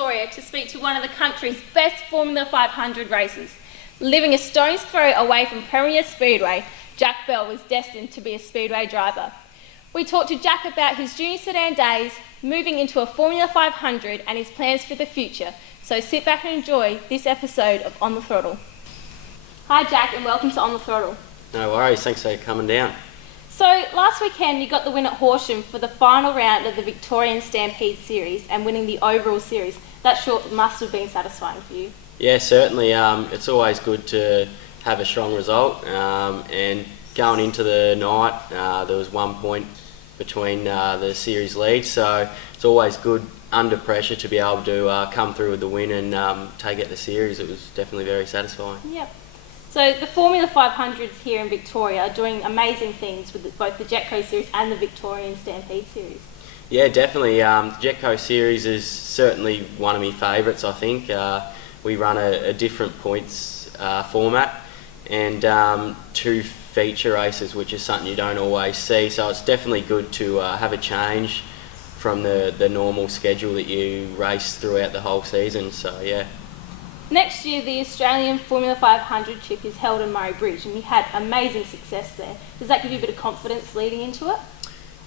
Victoria to speak to one of the country's best Formula 500 racers. Living a stone's throw away from Premier Speedway, Jack Bell was destined to be a Speedway driver. We talked to Jack about his junior sedan days, moving into a Formula 500 and his plans for the future. So sit back and enjoy this episode of On the Throttle. Hi Jack, and welcome to On the Throttle. No worries, thanks for coming down. So last weekend you got the win at Horsham for the final round of the Victorian Stampede Series and winning the overall series. That sure must have been satisfying for you. Yeah, certainly. It's always good to have a strong result, and going into the night there was 1 point between the series leads, so it's always good under pressure to be able to come through with the win and take out the series. It was definitely very satisfying. Yep. So the Formula 500s here in Victoria are doing amazing things with both the Jetco Series and the Victorian Stampede Series. Yeah, definitely. The Jetco Series is certainly one of my favourites, I think. We run a different points format and two feature races, which is something you don't always see. So it's definitely good to have a change from the normal schedule that you race throughout the whole season. So yeah. Next year, the Australian Formula 500 trip is held in Murray Bridge, and you had amazing success there. Does that give you a bit of confidence leading into it?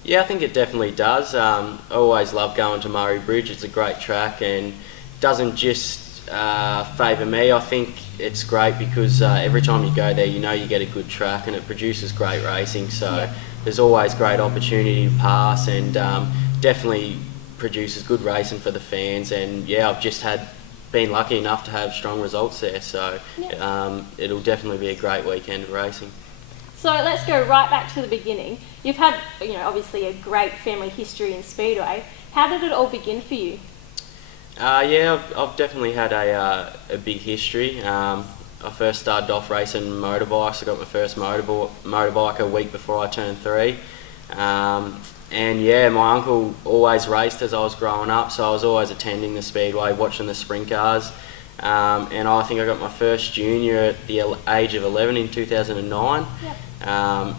Yeah, I think it definitely does. I always love going to Murray Bridge. It's a great track and doesn't just favour me. I think it's great because every time you go there, you know you get a good track and it produces great racing. So there's always great opportunity to pass and definitely produces good racing for the fans. And yeah, I've just been lucky enough to have strong results there, so it'll definitely be a great weekend of racing. So let's go right back to the beginning. You've had, obviously a great family history in Speedway. How did it all begin for you? Yeah, I've definitely had a big history. I first started off racing motorbikes. I got my first motorbike a week before I turned 3. And yeah, my uncle always raced as I was growing up, so I was always attending the Speedway, watching the sprint cars. And I think I got my first junior at the age of 11 in 2009. Yep.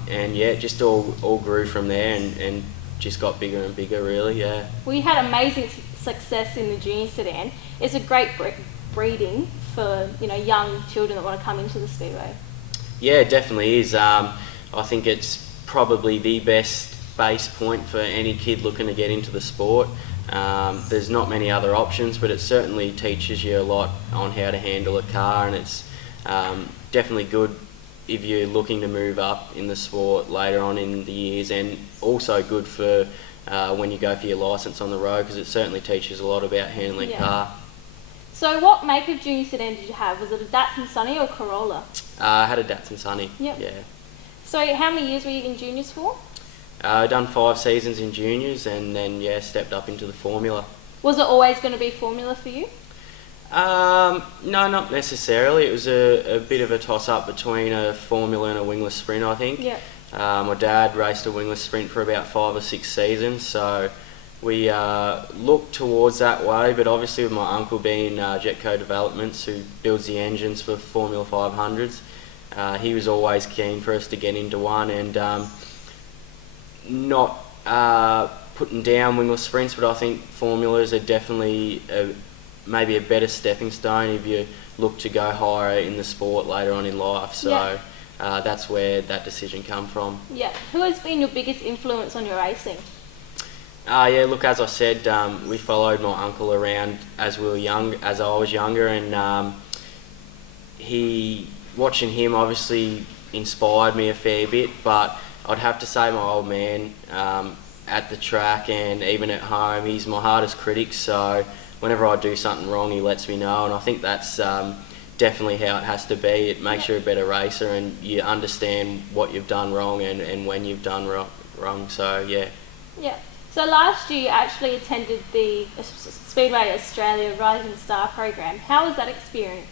And yeah, it just all grew from there and just got bigger and bigger, really, yeah. Well, you had amazing success in the junior sedan. It's a great breeding for young children that want to come into the Speedway. Yeah, it definitely is. I think it's probably the best base point for any kid looking to get into the sport. There's not many other options, but it certainly teaches you a lot on how to handle a car, and it's definitely good if you're looking to move up in the sport later on in the years, and also good for when you go for your licence on the road, because it certainly teaches a lot about handling a car. So what make of junior sedan did you have? Was it a Datsun Sunny or Corolla? I had a Datsun Sunny. Yep. Yeah. So how many years were you in juniors for? Done 5 seasons in juniors and then stepped up into the Formula. Was it always going to be Formula for you? No, not necessarily. It was a bit of a toss-up between a Formula and a wingless sprint, I think. Yeah. My dad raced a wingless sprint for about 5 or 6 seasons, so we looked towards that way, but obviously with my uncle being Jetco Developments, who builds the engines for Formula 500s, he was always keen for us to get into one, and not putting down wingless sprints, but I think formulas are definitely maybe a better stepping stone if you look to go higher in the sport later on in life. So that's where that decision come from. Yeah. Who has been your biggest influence on your racing? Yeah, look, as I said, we followed my uncle around as I was younger, and watching him obviously inspired me a fair bit, but I'd have to say my old man at the track and even at home, he's my hardest critic, so whenever I do something wrong, he lets me know, and I think that's definitely how it has to be. It makes you a better racer and you understand what you've done wrong and when you've done wrong, so yeah. Yeah. So last year you actually attended the Speedway Australia Rising Star program. How was that experience?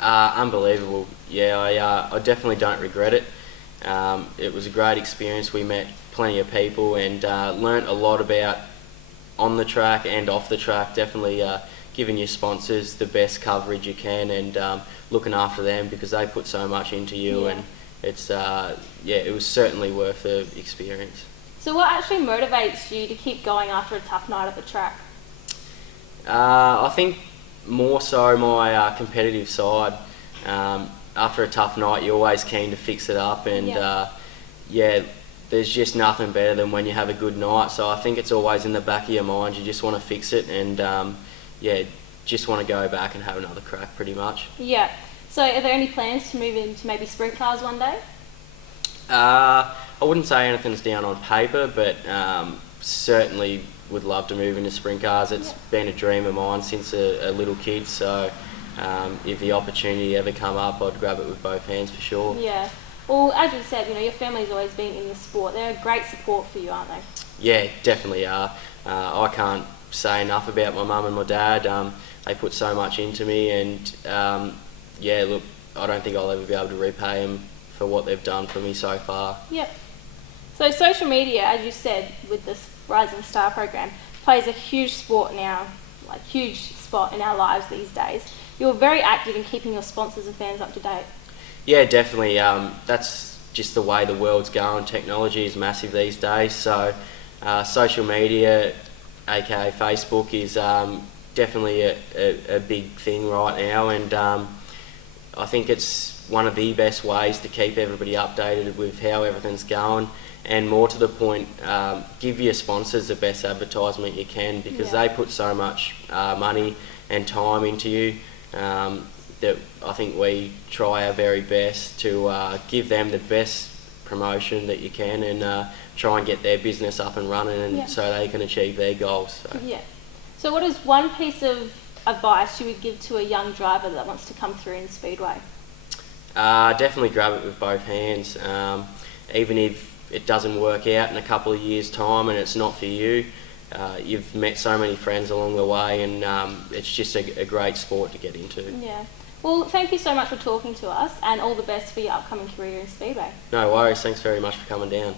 Unbelievable. Yeah, I definitely don't regret it. It was a great experience. We met plenty of people and learnt a lot about on the track and off the track. Definitely giving your sponsors the best coverage you can and looking after them because they put so much into you, and it's it was certainly worth the experience. So what actually motivates you to keep going after a tough night at the track? I think more so my competitive side. After a tough night, you're always keen to fix it up, and there's just nothing better than when you have a good night. So I think it's always in the back of your mind. You just want to fix it, and just want to go back and have another crack, pretty much. Yeah. So are there any plans to move into maybe sprint cars one day? I wouldn't say anything's down on paper, but certainly would love to move into sprint cars. It's been a dream of mine since a little kid, so if the opportunity ever come up, I'd grab it with both hands for sure. Yeah. Well, as you said, your family's always been in the sport. They're a great support for you, aren't they? Yeah, definitely are. I can't say enough about my mum and my dad. They put so much into me, and look, I don't think I'll ever be able to repay them for what they've done for me so far. Yep. So social media, as you said, with this Rising Star program, plays a huge sport now, huge spot in our lives these days. You're very active in keeping your sponsors and fans up to date. Yeah, definitely. That's just the way the world's going. Technology is massive these days, so social media, aka Facebook, is definitely a big thing right now, and I think it's one of the best ways to keep everybody updated with how everything's going, and more to the point, give your sponsors the best advertisement you can, because they put so much money and time into you, that I think we try our very best to give them the best promotion that you can, and try and get their business up and running, and so they can achieve their goals. So. Yeah. So what is one piece of advice you would give to a young driver that wants to come through in Speedway? Definitely grab it with both hands. Even if it doesn't work out in a couple of years' time and it's not for you, you've met so many friends along the way, and it's just a great sport to get into. Yeah. Well, thank you so much for talking to us, and all the best for your upcoming career in Speedway. No worries. Thanks very much for coming down.